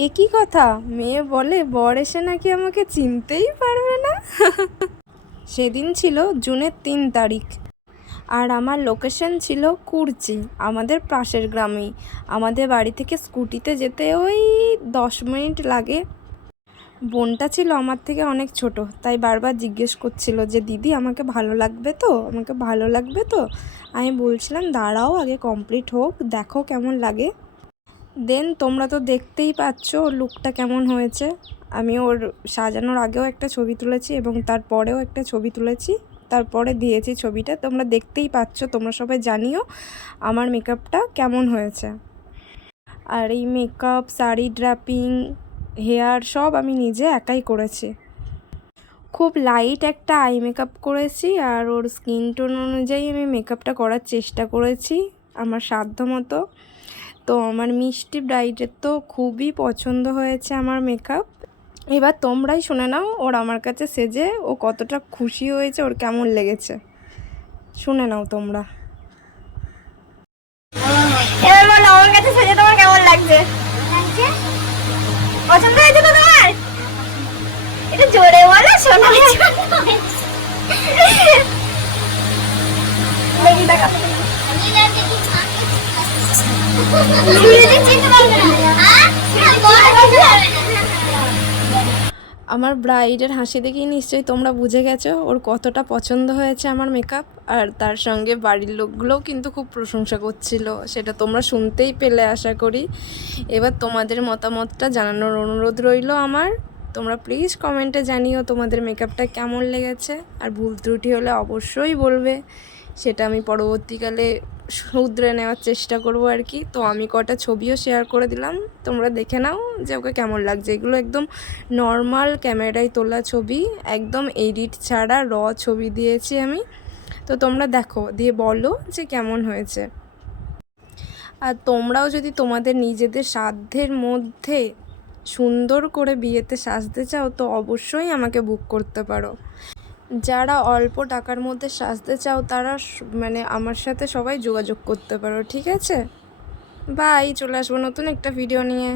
একই কথা, মেয়ে বলে বর এসে নাকি আমাকে চিনতেই পারবে না। সেদিন ছিল জুনের 3 তারিখ, আর আমার লোকেশন ছিল কুরচি, আমাদের পাশের গ্রামেই। আমাদের বাড়ি থেকে স্কুটিতে যেতে ওই 10 মিনিট লাগে। বোনটা ছিল আমার থেকে অনেক ছোট, তাই বারবার জিজ্ঞেস করছিল যে দিদি আমাকে ভালো লাগবে তো, আমাকে ভালো লাগবে তো। আমি বলছিলাম দাঁড়াও আগে কমপ্লিট হোক, দেখো কেমন লাগে। দেন তোমরা তো দেখতেই পাচ্ছ ওর লুকটা কেমন হয়েছে। আমি ওর সাজানোর আগেও একটা ছবি তুলেছি এবং তারপরেও একটা ছবি তুলেছি, তারপরে দিয়েছি ছবিটা। তোমরা দেখতেই পাচ্ছ, তোমরা সবাই জানিও আমার মেকআপটা কেমন হয়েছে। আর এই মেকআপ, শাড়ি ড্র্যাপিং, হেয়ার সব আমি নিজে একাই করেছি। খুব লাইট একটা আই মেকআপ করেছি, আর ওর স্কিন টোন অনুযায়ী আমি মেকআপটা করার চেষ্টা করেছি আমার সাধ্য মতো। তো আমার মিষ্টি ব্রাইডের তো খুবই পছন্দ হয়েছে আমার মেকআপ। এবার তোমরাই শুনে নাও ওর আমার কাছে সেজে ও কতটা খুশি হয়েছে, ওর কেমন লেগেছে শুনে নাও তোমরা। এবার বলো আমার কাছে সেজে তোমার কেমন লাগছে? পছন্দ হয়েছে তো তোমার? এটা জোরে বলো, শোনা দেখি দেখা আমার ব্রাইডের হাসি দেখেই নিশ্চয়ই তোমরা বুঝে গেছো ওর কতটা পছন্দ হয়েছে আমার মেকআপ। আর তার সঙ্গে বাড়ির লোকগুলোও কিন্তু খুব প্রশংসা করছিল, সেটা তোমরা শুনতেই পেলে আশা করি। এবার তোমাদের মতামতটা জানানোর অনুরোধ রইল আমার। তোমরা প্লিজ কমেন্টে জানিও তোমাদের মেকআপটা কেমন লেগেছে, আর ভুল ত্রুটি হলে অবশ্যই বলবে, সেটা আমি পরবর্তীকালে শুধরে নেওয়ার চেষ্টা করব আর কি। তো আমি কটা ছবিও শেয়ার করে দিলাম, তোমরা দেখে নাও যে ওকে কেমন লাগছে। এগুলো একদম নর্মাল ক্যামেরায় তোলা ছবি, একদম এডিট ছাড়া ছবি দিয়েছি আমি। তো তোমরা দেখো, দিয়ে বলো যে কেমন হয়েছে। আর তোমরাও যদি তোমাদের নিজেদের সাধ্যের মধ্যে সুন্দর করে বিয়েতে সাজতে চাও তো অবশ্যই আমাকে বুক করতে পারো। যারা অল্প টাকার মধ্যে সাজতে চাও তারা মানে আমার সাথে সবাই যোগাযোগ করতে পারো, ঠিক আছে? বাই, চলে আসবো নতুন একটা ভিডিও নিয়ে।